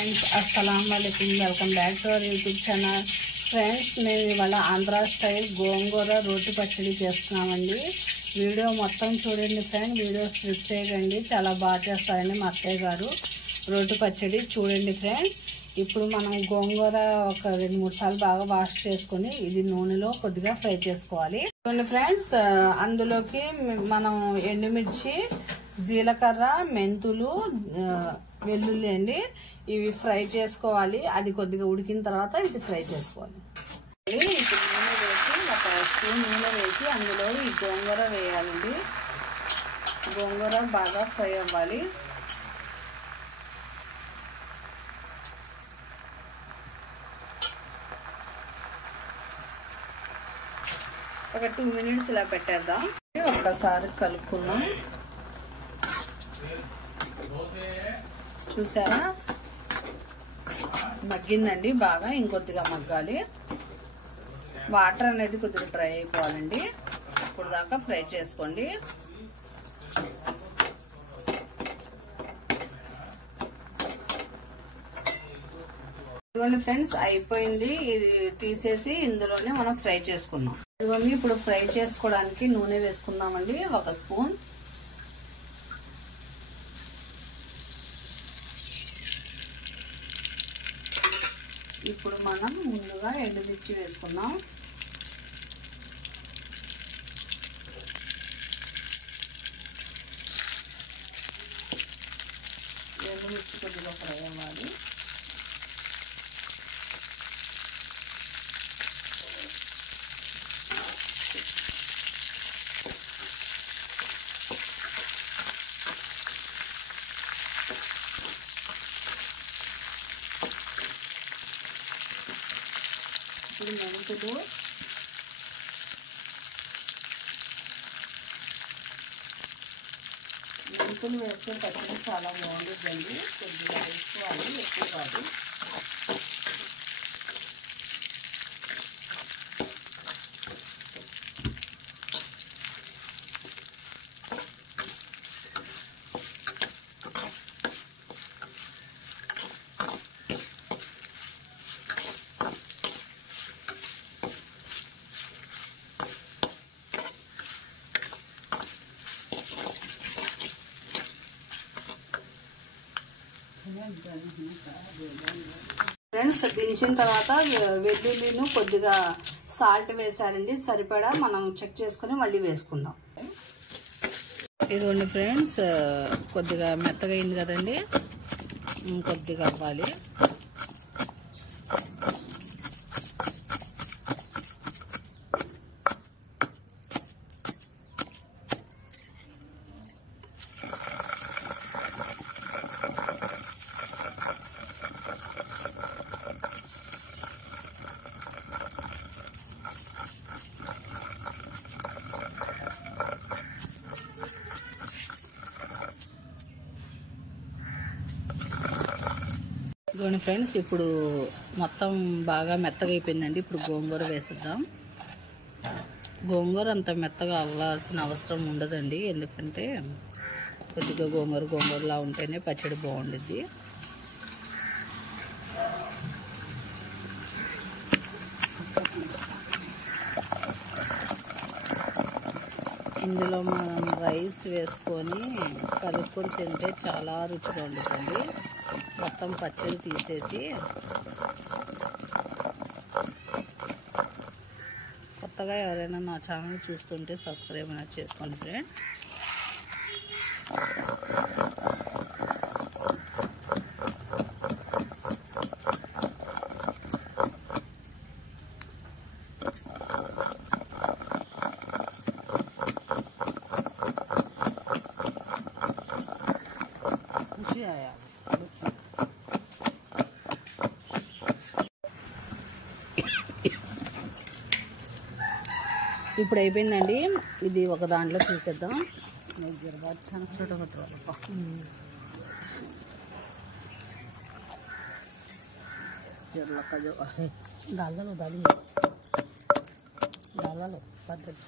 Friends అస్సలాము అలైకుం welcome back to our YouTube channel. Friends మేము ఇవాళ ఆంధ్ర స్టైల్ గోంగూర రోటి పచ్చడి చేస్తున్నామండి. వీడియో మొత్తం చూడండి ఫ్రెండ్, వీడియో స్కిప్ చేయకండి. చాలా బాగా చేస్తారండి మా అత్తయ్య గారు రోటి పచ్చడి. చూడండి ఫ్రెండ్స్, ఇప్పుడు మనం గోంగూర ఒక 2-3 సార్లు బాగా వాష్ చేసుకొని ఇది నూనెలో కొద్దిగా ఫ్రై చేసుకోవాలి. చూడండి ఫ్రెండ్స్, అందులోకి మనం ఎండుమిర్చి, జీలకర్ర, మెంతులు, వెల్లుల్లి అండి, ఇవి ఫ్రై చేసుకోవాలి. అది కొద్దిగా ఉడికిన తర్వాత ఇది ఫ్రై చేసుకోవాలి. ఇప్పుడు నూనె వేసి ఒక స్పూన్ నూనె వేసి అందులో ఈ గోంగూర వేయాలండి. గోంగూర బాగా ఫ్రై అవ్వాలి. ఒక 2 మినిట్స్ ఇలా పెట్టేద్దాం. ఒక్కసారి కలుపుకుందాం. చూసారా, మగ్గిందండి బాగా. ఇంకొద్దిగా మగ్గాలి. వాటర్ అనేది కొద్దిగా డ్రై అయిపోవాలండి. ఇప్పుడు దాకా ఫ్రై చేసుకోండి. ఇదిగోండి ఫ్రెండ్స్, అయిపోయింది. ఇది తీసేసి ఇందులోనే మనం ఫ్రై చేసుకున్నాం. ఇదిగోండి, ఇప్పుడు ఫ్రై చేసుకోవడానికి నూనె వేసుకుందామండి. 1 స్పూన్. ఇప్పుడు మనం ముందుగా ఎండుమిర్చి వేసుకుందాం. ఎండుమిర్చి కొద్దిగా ఫ్రై అవ్వాలి. ఇప్పుడు మెంతులు వేస్తే పచ్చడి చాలా బాగుంటుందండి. కొద్దిగా వేసుకోవాలి, ఎక్కువ కాదు. ఫ్రెండ్స్, దించిన తర్వాత వెల్లుల్లిను కొద్దిగా సాల్ట్ వేసారండి. సరిపడా మనం చెక్ చేసుకుని మళ్ళీ వేసుకుందాం. ఇదిగోండి ఫ్రెండ్స్, కొద్దిగా మెత్తగా అయింది కదండి, కొద్దిగా అవ్వాలి. ఇదిగోండి ఫ్రెండ్స్, ఇప్పుడు మొత్తం బాగా మెత్తగా అయిపోయిందండి. ఇప్పుడు గోంగూర వేసిద్దాం. గోంగూర అంత మెత్తగా అవ్వాల్సిన అవసరం ఉండదండి, ఎందుకంటే కొద్దిగా గోంగూరలా ఉంటేనే పచ్చడి బాగుంటుంది. ఇందులో మనం రైస్ వేసుకొని కలుపుకొని తింటే చాలా రుచిగా ఉంటుందండి. మొత్తం పచ్చడి తీసేసి కొత్తగా ఎవరైనా నా ఛానల్ చూస్తుంటే సబ్స్క్రైబ్ అనేది చేసుకోండి ఫ్రెండ్స్. ఇప్పుడు అయిపోయిందండి. ఇది ఒక దాంట్లో తీసేద్దాం. डाल लो पद्धति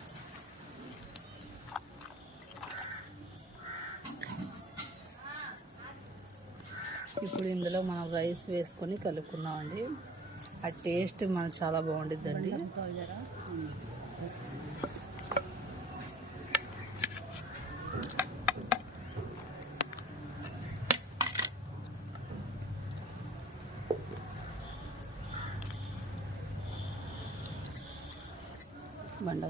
ఇప్పుడు ఇందులో మనం రైస్ వేసుకొని కలుపుకుందామండి. ఆ టేస్ట్ మనకు చాలా బాగుంటుందండి. బండా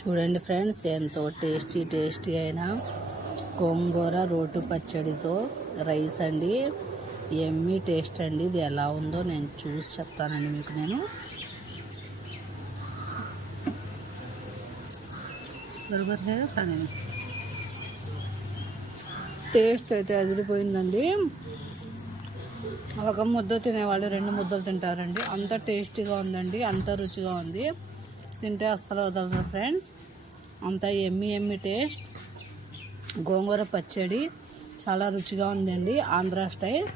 చూడండి ఫ్రెండ్స్, ఎంతో టేస్టీ అయిన గోంగూర రోటి పచ్చడితో రైస్ అండి. ఎమ్మీ టేస్ట్ అండి. ఇది ఎలా ఉందో నేను చూసి చెప్తానండి మీకు. నేను టేస్ట్ అయితే అదిరిపోయిందండి. ఒక ముద్ద తినేవాళ్ళు 2 ముద్దలు తింటారండి. అంత టేస్టీగా ఉందండి, అంత రుచిగా ఉంది. తింటే అస్సలు వదలరు ఫ్రెండ్స్. అంత ఎమ్మి టేస్ట్. గోంగూర పచ్చడి చాలా రుచిగా ఉందండి, ఆంధ్ర స్టైల్.